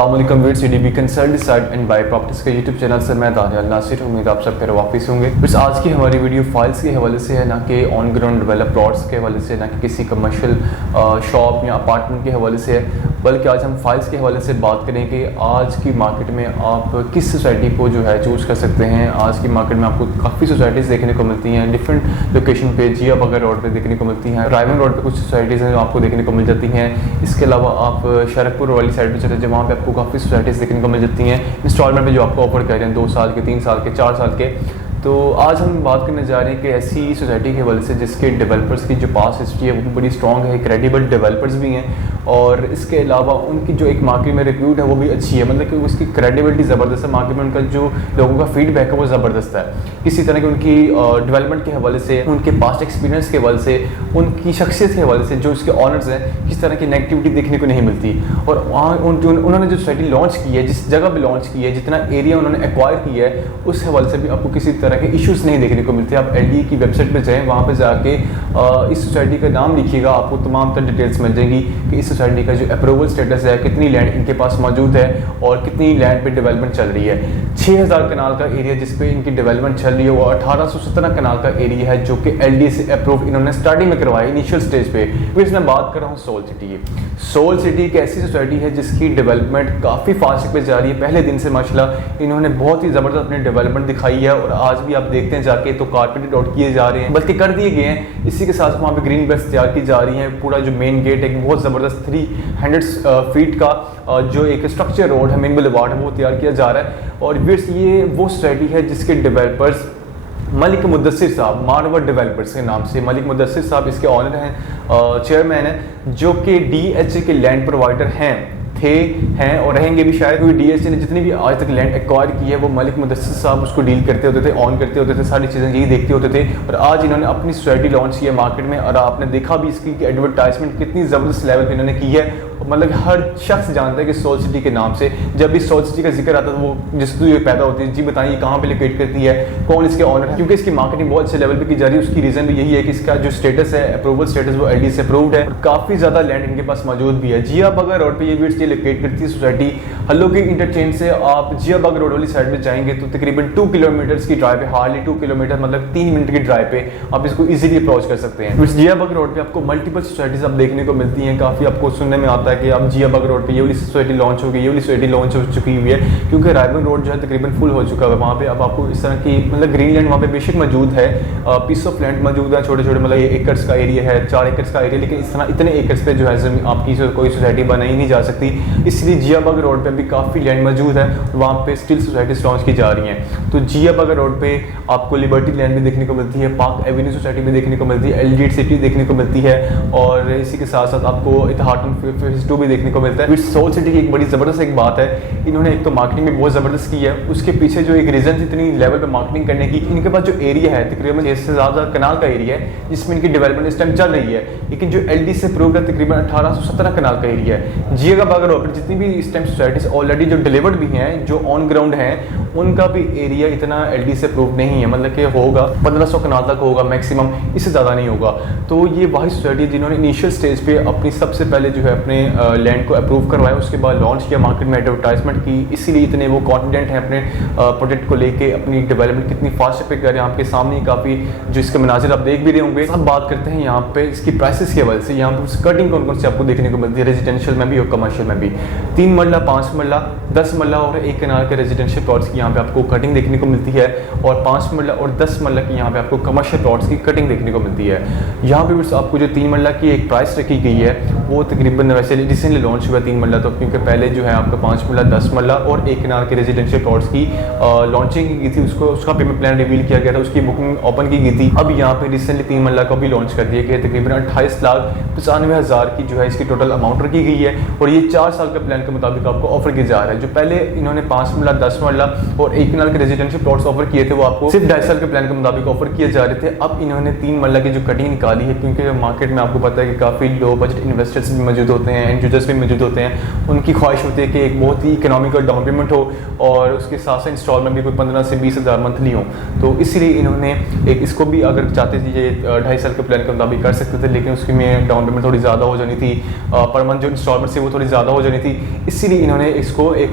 अस्सलाम वालेकुम viewers, CDB consult decide and buy properties के यूट्यूब चैनल से मैं दानियाल नासिर। उम्मीद आप सब फिर वापस होंगे। बस आज की हमारी वीडियो फाइल्स के हवाले से है, ना कि ऑन ग्राउंड डेवलप प्लॉट्स के हवाले से, ना कि किसी कमर्शियल शॉप या अपार्टमेंट के हवाले से है, बल्कि आज हम फाइल्स के हवाले से बात करें कि आज की मार्केट में आप किस सोसाइटी को जो है चूज़ कर सकते हैं। आज की मार्केट में आपको काफ़ी सोसाइटीज़ देखने को मिलती हैं, डिफरेंट लोकेशन पे, जिया बगर रोड पे देखने को मिलती हैं, रायवन रोड पे कुछ सोसाइटीज़ हैं जो आपको देखने को मिल जाती हैं। इसके अलावा आप शरकपुर वाली साइड पे चले जाए, वहाँ पे आपको काफ़ी सोसाइटीज़ देखने को मिल जाती हैं इंस्टॉलमेंट पे, जो आपको ऑफर कर रहे हैं 2 साल के, 3 साल के, 4 साल के। तो आज हम बात करने जा रहे हैं कि ऐसी सोसाइटी के हवाले से जिसके डेवलपर्स की जो पास हिस्ट्री है वो भी बड़ी स्ट्रॉन्ग है, क्रेडिबल डेवलपर्स भी हैं, और इसके अलावा उनकी जो एक मार्केट में रिप्यूट है वो भी अच्छी है, मतलब कि उसकी क्रेडिबिलिटी ज़बरदस्त है। मार्केट में उनका जो लोगों का फीडबैक है वो ज़बरदस्त है। किसी तरह की उनकी डेवलपमेंट के हवाले से, उनके पास्ट एक्सपीरियंस के हवाले से, उनकी शख्सियत के हवाले से, जो उसके ऑनर्स हैं, किस तरह की नेगेटिविटी देखने को नहीं मिलती। और वहाँ उन्होंने जो सोसाइटी लॉन्च की है, जिस जगह पर लॉन्च की है, जितना एरिया उन्होंने एक्वायर किया है, उस हवाले से भी आपको किसी तरह के इश्यूज़ नहीं देखने को मिलते। आप LD की वेबसाइट पर जाएँ, वहाँ पर जाके इस सोसाइटी का नाम लिखिएगा, आपको तमाम तर डिटेल्स मिल जाएंगी कि इस सोसाइटी का जो अप्रूवल स्टेटस है, कितनी लैंड इनके पास मौजूद है और कितनी लैंड पे डेवलपमेंट चल रही है। 6000 कनाल का एरिया जिस पे इनकी डेवलपमेंट चल रही है, वो 1817 कनाल का एरिया है, जो कि LD से अप्रूव इन्होंने स्टार्टिंग में करवाया इनिशियल स्टेज पे। फिर इसमें बात कर रहा हूँ सोल सिटी की। सोल सिटी एक ऐसी सोसाइटी है जिसकी डेवलपमेंट काफ़ी फास्ट पे जा रही है। पहले दिन से माशाल्लाह इन्होंने बहुत ही ज़बरदस्त अपनी डेवलपमेंट दिखाई है, और आज भी आप देखते हैं जाके तो कारपेटेड आउट किए जा रहे हैं, बल्कि कर दिए गए हैं। इसी के साथ वहाँ पे ग्रीन बेल्ट्स तैयार की जा रही हैं। पूरा जो मेन गेट है बहुत ज़बरदस्त 300 फीट का जो एक स्ट्रक्चर रोड है, मेन बुलेवार्ड है, वो तैयार किया जा रहा है। और ये वो सोसाइटी है जिसके डेवलपर्स मलिक मुद्दसिर साहब, मारवर डेवलपर्स के नाम से मलिक मुद्दसिर साहब इसके ऑनर हैं, चेयरमैन हैं, जो कि DHA के लैंड प्रोवाइडर हैं और रहेंगे भी शायद। क्योंकि DHA ने जितनी भी आज तक लैंड एक्वायर की है वो मलिक मुद्दसिर साहब उसको डील करते होते थे, ऑन करते होते थे, सारी चीज़ें यही देखते होते थे। और आज इन्होंने अपनी सोसाइटी लॉन्च की है मार्केट में, और आपने देखा भी इसकी एडवर्टाइजमेंट कितनी ज़बरदस्त लेवल पे इन्होंने की है। मतलब हर शख्स जानता है कि सोल सिटी के नाम से जब भी सोल सिटी का जिक्र आता है तो वो जिसको ये पैदा होती है, जी बताइए कहाँ पे लोकेट करती है, कौन इसके ऑनर है। क्योंकि इसकी मार्केटिंग बहुत अच्छे लेवल पे की जा रही है। उसकी रीज़न भी यही है कि इसका जो स्टेटस है, अप्रूवल स्टेटस, वो LD से अप्रूव्ड है, और काफ़ी ज़्यादा लैंड इनके पास मौजूद भी है। जिया बगर रोड पर ये वीड्स लोकेट करती है सोसाइटी। हल्लो के इंटरचेंज से आप जिया बगर रोड वाली साइड में जाएंगे तो तकरीबन 2 किलोमीटर की ड्राइव है, हार्डली 2 किलोमीटर, मतलब 3 मिनट की ड्राइव पे आप इसको ईजिली अप्रोच कर सकते हैं। जिया बगर रोड पे आपको मल्टीपल सोसाइटीज आप देखने को मिलती हैं। काफ़ी आपको सुनने में आता है कि आप जिया बगर रोड पे ये वाली सोसाइटी लॉन्च हो गई, ये वाली सोसाइटी लॉन्च हो चुकी हुई है, क्योंकि रायवन रोड जो है तकरीबन फुल हो चुका है। वहाँ पे अब आपको इस तरह की मतलब ग्रीन लैंड वहाँ पे बेशक मौजूद है, पीस ऑफ लैंड मौजूद है, छोटे छोटे मतलब ये एकर्स का एरिया है, 4 एकर्स का एरिया, लेकिन इस तरह इतने एकर्स पे जो है आपकी कोई सोसाइटी बनाई नहीं जा सकती। इसलिए जिया बगर रोड पे भी काफ़ी लैंड मौजूद है, वहाँ पे स्टिल सोसाइटीज लॉन्च की जा रही हैं। तो जिया बगर रोड पे आपको लिबर्टी लैंड भी देखने को मिलती है, पार्क एवेन्यू सोसाइटी भी देखने को मिलती है, LD सिटी देखने को मिलती है, और इसी के साथ साथ आपको इतिहाटन फेज 2 भी देखने को मिलता है। सोल सिटी की एक बड़ी ज़बरदस्त एक बात है, इन्होंने एक तो मार्केटिंग में बहुत ज़बरदस्त की है, उसके पीछे जो एक रीज़न थी इतनी लेवल पे मार्केटिंग करने की, इनके पास जो एरिया है तकरीबन 6 से ज़्यादा कनाल का एरिया है जिसमें इनकी डेवलपमेंट इस टाइम चल रही है। लेकिन जो LD से अप्रूव्ड है तकरीबन 1817 कनाल का एरिया है। जिया बगर रोड पर जितनी भी इस टाइम सोसाइटीज ऑलरेडी जो डिलीवर्ड भी हैं, जो ऑन ग्राउंड हैं, उनका भी एरिया इतना LD से अप्रूव नहीं है, मतलब कि होगा 1500 कनाल तक होगा मैक्सिमम, इससे ज़्यादा नहीं होगा। तो ये वही सोसाइटी जिन्होंने इनिशियल स्टेज पे अपनी सबसे पहले जो है अपने लैंड को अप्रूव करवाया, उसके बाद लॉन्च किया, मार्केट में एडवर्टाइजमेंट की, इसीलिए इतने वो कॉन्फिडेंट हैं अपने प्रोजेक्ट को लेके, अपनी डेवलपमेंट कितनी फास्ट पे कर रहे हैं। आपके सामने काफ़ी जो इसके मनाजिर आप देख भी रहे होंगे। अब बात करते हैं यहाँ पे इसकी प्राइसेस के हवाले से। यहाँ पर स्कर्टिंग कौन कौन से आपको देखने को मिलती है, रेजिडेंशियल में भी और कमर्शियल में भी। 3 मरला, 5 मरला, 10 मरला और 1 कनाल के रेजिडेंशियल प्लॉट्स की यहाँ पे आपको कटिंग देखने को मिलती है, और 5 मरला और 10 मरला की यहाँ पे आपको कमर्शियल प्लॉट्स की कटिंग देखने को मिलती है। यहाँ पे बस आपको जो 3 मरला की एक प्राइस रखी गई है वो तकरीबन वैसे रिसेंटली लॉन्च हुआ 3 मरला, तो क्योंकि पहले जो है आपका 5 मरला, 10 मरला और 1 कनाल के रेजिडेंशियल प्लॉट्स की लॉन्चिंग की थी, उसका पेमेंट प्लान रिवील किया गया था, उसकी बुकिंग ओपन की गई थी। अब यहाँ पे रिसेंटली 3 मरला को भी लॉन्च कर दिया गया, तकरीबन 28,95,000 की जो है इसकी टोटल अमाउंट रखी गई है, और ये 4 साल के प्लान के मुताबिक आपको ऑफर किया जा रहा है। जो पहले इन्होंने 5 मरला, 10 मरला और 1 कनाल के रेजिडेंशियल प्लॉट्स ऑफर किए थे वो आपको सिर्फ 2.5 साल के प्लान के मुताबिक ऑफर किए जा रहे थे। अब इन्होंने 3 मरला की जो कटिंग निकाली है, क्योंकि मार्केट में आपको पता है कि काफ़ी लो बजट इन्वेस्टर्स भी मौजूद होते हैं, एंड यूजर्स भी मौजूद होते हैं। उनकी ख्वाहिश होती है कि एक बहुत ही इकोनॉमिकल डाउन पेमेंट हो और उसके साथ साथ इंस्टॉलमेंट भी कोई 15 से 20 हज़ार मंथली हो। तो इसलिए इन्होंने एक इसको भी अगर चाहते थे ये 2.5 साल के प्लान के मुताबिक कर सकते थे, लेकिन उसकी में डाउन पेमेंट थोड़ी ज़्यादा हो जानी थी, पर मंथ जो इंस्टॉलमेंट से वो थोड़ी ज़्यादा हो जानी थी। इसीलिए इन्होंने इसको एक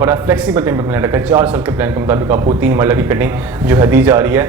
बड़ा फ्लेक्सिबल पेमेंट प्लान रखा है। 4 साल के प्लान के मुताबिक आपको 3 मरला की कटिंग जो है दी जा रही है।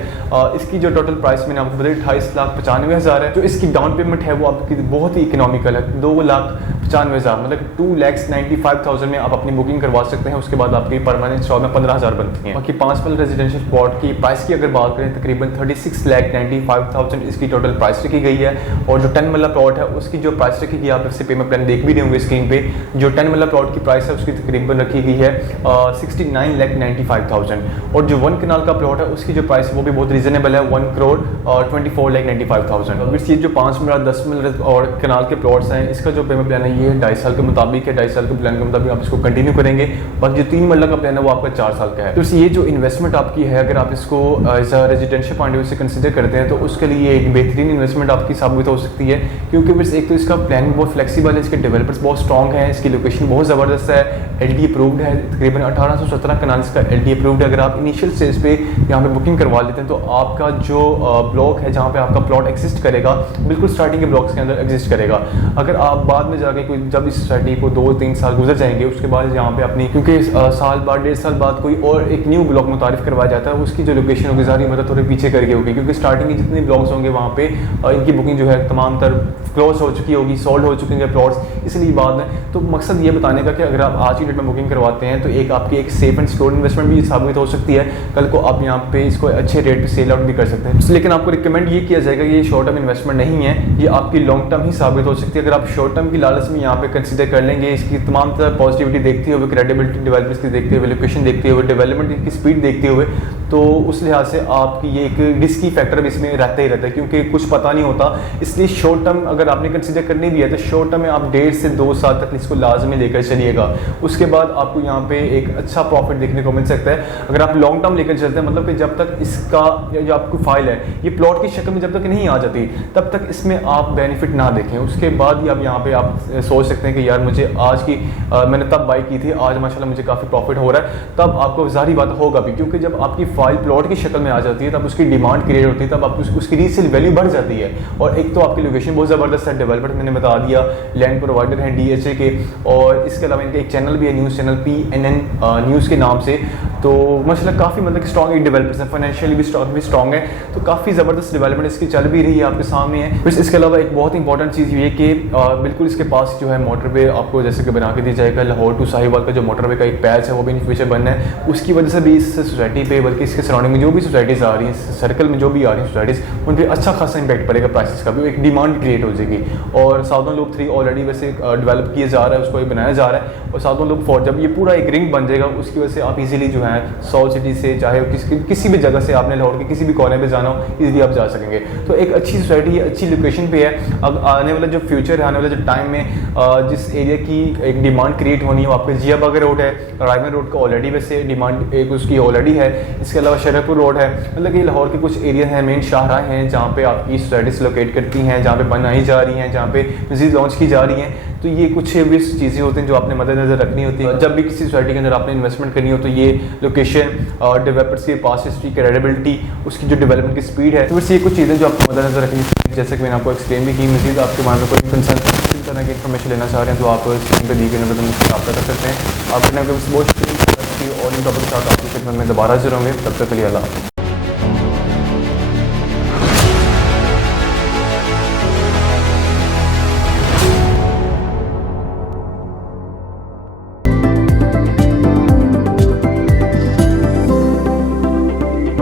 इसकी जो टोटल प्राइस मैंने आपको बताया 28,95,000 है। जो इसकी डाउन पेमेंट है वो आपकी बहुत ही इकोनॉमिकल है, 2,95,000 मतलब 2,95,000 में आप अपनी बुकिंग करवा सकते हैं। उसके बाद आपकी परमानेंट इंस्टॉलमेंट 15,000 बनती है। बाकी 5 मरला रेजिडेंशियल प्लॉट की प्राइस की अगर बात करें तकरीबन 36,95,000 इसकी टोटल प्राइस रखी गई है। और जो 10 मरला प्लॉट है उसकी जो प्राइस रखी गई है, आप इससे पेमेंट प्लान देख भी रहे होंगे स्क्रीन पे, जो 10 मरला प्लॉट की प्राइस है उसकी तकरीबन रखी गई है 69,95,000। और जो 1 कनाल का प्लॉट है उसकी जो प्राइस है वो भी बहुत रीजनेबल है, 1,24,95,000। अब ये जो 5 मरला 10 मरला और कनाल के प्लॉट्स हैं इसका जो पेमेंट प्लान है ये 2.5 साल के मुताबिक है। 2.5 साल के प्लान के मुताबिक आप इसको कंटिन्यू करेंगे। बाकी जो 3 मरला का प्लान है वो आपका 4 साल का है। तो ये जो इन्वेस्टमेंट आपकी है, अगर आप इसको as a residential point of view से कंसिडर करते हैं तो उसके लिए एक बेहतरीन इन्वेस्टमेंट आपकी साबित हो सकती है, क्योंकि बस एक तो इसका प्लान बहुत फ्लेक्सिबल है, इसके डेवलपर्स बहुत स्ट्रॉन्ग हैं, इसकी लोकेशन बहुत ज़बरदस्त है, LD अप्रूव्ड है, तकरीबन 1817 कनाल इसका LD अप्रूव्ड है। अगर आप इनिशियल स्टेज पे यहाँ पे बुकिंग करवा लेते हैं तो आपका जो ब्लॉक है जहाँ पे आपका प्लॉट एग्जिस्ट करेगा बिल्कुल स्टार्टिंग के ब्लॉक्स के अंदर एग्जिस्ट करेगा। अगर आप बाद में जाके कोई जब इस सोसाइटी को 2-3 साल गुजर जाएंगे उसके बाद यहाँ पे अपनी, क्योंकि साल बाद 1.5 साल बाद कोई और एक न्यू ब्लॉक मुतारिफ करवाया जाता है, उसकी जो लोकेशन होगी ज़ाहिर मतलब थोड़े पीछे करके होगी, क्योंकि स्टार्टिंग के जितने ब्लॉक्स होंगे वहाँ पे इनकी बुकिंग जो है तमाम तर क्लोज हो चुकी होगी, सोल्ड हो चुके हैं प्लॉट्स, इसलिए बाद में। तो मकसद ये बताने का कि अगर आप आज की डेट में बुकिंग करवाते हैं तो एक आपकी एक सेफ एंड सिक्योर इन्वेस्टमेंट भी साबित हो सकती है। कल को आप यहाँ पे इसको अच्छे रेट पे सेल आउट भी कर सकते हैं। लेकिन आपको रिकमेंड ये किया जाएगा ये शॉर्ट टर्म इन्वेस्टमेंट नहीं है, ये आपकी लॉन्ग टर्म ही साबित हो सकती है। अगर आप शॉर्ट टर्म की लालच में यहाँ पे कंसिडर कर लेंगे, इसकी तमाम तरह पॉजिटिविटी देखते हुए, क्रेडिबिलिटी डेवलपर्स की देखते हुए, लोकेशन देखते हुए, डेवलपमेंट की स्पीड देखते हुए, तो उस लिहाज से आपकी ये एक रिस्की फैक्टर भी इसमें रहता ही रहता है, क्योंकि कुछ पता नहीं होता। इसलिए शॉर्ट टर्म अगर आपने कंसिडर करनी भी है तो शॉर्ट टर्म में आप 1.5 से 2 साल तक इसको लाजमी लेकर चलिएगा। उसके बाद आपको यहाँ पे एक अच्छा प्रॉफिट देखने को मिल सकता है। अगर आप लॉन्ग टर्म लेकर चलते हैं, मतलब कि जब तक इसका जो आपकी फाइल है ये प्लॉट की शक्ल में जब तक नहीं आ जाती तब तक इसमें आप बेनिफिट ना देखें। उसके बाद ही आप यहाँ पे आप सोच सकते हैं कि यार मुझे आज की मैंने तब बाई की थी, आज माशाल्लाह मुझे काफ़ी प्रॉफिट हो रहा है, तब आपको ज़ाहिर बात होगा भी, क्योंकि जब आपकी फाइल प्लॉट की शक्ल में आ जाती है तब उसकी डिमांड क्रिएट होती है, तब आप उसकी रीसेल वैल्यू बढ़ जाती है। और एक तो आपकी लोकेशन बहुत ज़बरदस्त है, डेवलपर मैंने बता दिया, लैंड प्रोवाइडर हैं DHA के, और इसके अलावा इनका एक चैनल भी है, न्यूज़ चैनल PNN न्यूज़ के नाम से। तो माशाल्लाह काफ़ी मतलब स्ट्रॉन्ग एक डेवलपर्स हैं, फाइनेंशियली भी स्ट्रॉन्ग है, तो काफ़ी ज़बरदस्त डेवलपमेंट इसकी चल भी रही है, आपके सामने है। फिर इसके अलावा एक बहुत इंपॉर्टेंट चीज़ ये कि बिल्कुल इसके पास जो है मोटरवे आपको जैसे कि बना के दी जाएगा। लाहौर टू साहिवाल का जो मोटरवे का एक पैच है वो भी इन फ्यूचर बनना है, उसकी वजह से भी इस सोसाइटी पे, बल्कि इसके सराउंडिंग में जो भी सोसाइटीज़ आ रही हैं, सर्कल में जो भी आ रही हैं सोसाइटीज़, उन पर अच्छा खासा इंपैक्ट पड़ेगा प्राइसेस का भी, एक डिमांड क्रिएट हो जाएगी। और साउदर्न लूप 3 ऑलरेडी वैसे डेवलप किया जा रहा है, उसको बनाया जा रहा है, और साउदर्न लूप 4 जब ये पूरा एक रिंग बन जाएगा उसकी वजह से आप इजीली जो है 100 सिटी से, चाहे किसी भी जगह से आपने लाहौर के किसी भी कोने पे जाना हो, इजीली आप जा सकेंगे। तो एक अच्छी सोसाइटी है, अच्छी लोकेशन पे है। अब आने वाला जो फ्यूचर है, आने वाले जो टाइम में जिस एरिया की एक डिमांड क्रिएट होनी है, आपके जिया बागर रोड है, रायमन रोड का ऑलरेडी वैसे डिमांड एक उसकी ऑलरेडी है, इसके अलावा शरफपुर रोड है, मतलब कि लाहौर के कुछ एरिया हैं, मेन शाहराह हैं जहाँ पे आपकी सोसाइटीज लोकेट करती हैं, जहाँ पे बनाई जा रही हैं, जहाँ पे मजीद लॉन्च की जा रही हैं। तो ये कुछ भी चीज़ें होती हैं जो आपने मद्देनजर रखनी होती है जब भी किसी सोसाइटी के अंदर आपने इन्वेस्टमेंट करनी हो। तो ये लोकेशन, डेवलपर्स के पास हिस्ट्री, क्रेडिबिलिटी, उसकी जो डेवलपमेंट की स्पीड है, तो बस ये कुछ चीज़ें जो आपको मद्देनजर रखनी चाहिए। जैसे कि मैंने आपको एक्सप्लेन भी की, मजीद आपके मामले में कोई कंसर्न किसी तरह की इन्फॉर्मेशन लेना चाह रहे हैं तो आप स्क्रीन पर दी गई नंबर मुझसे रब्ता कर सकते हैं। आपके नाम बहुत और इन टॉपिक के साथ आपकी खिदमत में दोबारा हाजिर होंगे। तब तक के लिए अल्लाह।